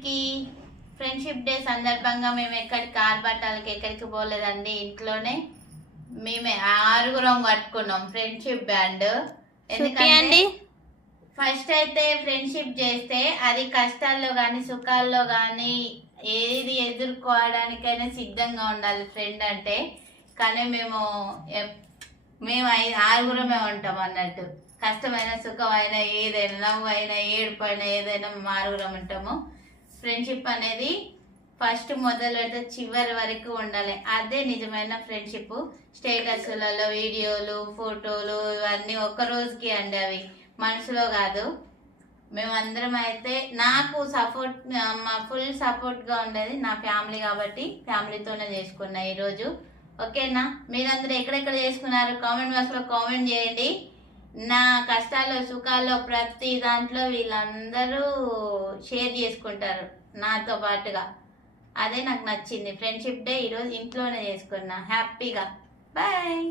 అందరికీ friendship day సందర్భంగా మేము ఎక్కడికి ఆర్భాటాలకి ఎక్కడికి పోలేదండి, ఇంట్లోనే మేమే ఆరుగురం కట్టుకున్నాం ఫ్రెండ్షిప్ బ్యాండ్. ఎందుకంటే ఫస్ట్ అయితే ఫ్రెండ్షిప్ చేస్తే అది కష్టాల్లో కానీ సుఖాల్లో కానీ ఏది ఎదుర్కోవడానికైనా సిద్ధంగా ఉండాలి ఫ్రెండ్ అంటే. కానీ మేము ఆరుగురమే ఉంటాం అన్నట్టు. కష్టమైన సుఖమైన ఏదైనా నవ్వు అయినా ఏడుపు అయినా ఏదైనా మేము ఆరుగురం ఉంటాము. ఫ్రెండ్షిప్ అనేది ఫస్ట్ మొదలు పెడితే చివరి వరకు ఉండాలి, అదే నిజమైన ఫ్రెండ్షిప్. స్టేటస్లలో వీడియోలు ఫోటోలు ఇవన్నీ ఒక్క రోజుకి అండి, అవి మనసులో కాదు. మేమందరం అయితే నాకు సపోర్ట్, మా ఫుల్ సపోర్ట్గా ఉండేది నా ఫ్యామిలీ కాబట్టి ఫ్యామిలీతోనే చేసుకున్నా ఈరోజు. ఓకేనా? మీరందరూ ఎక్కడెక్కడ చేసుకున్నారు కామెంట్ బాక్స్లో కామెంట్ చేయండి. నా కష్టాల్లో సుఖాల్లో ప్రతి దాంట్లో వీళ్ళందరూ షేర్ చేసుకుంటారు నాతో పాటుగా. అదే నాకు నచ్చింది. ఫ్రెండ్షిప్ డే ఈరోజు ఇంట్లోనే చేసుకున్నా హ్యాపీగా. బాయ్.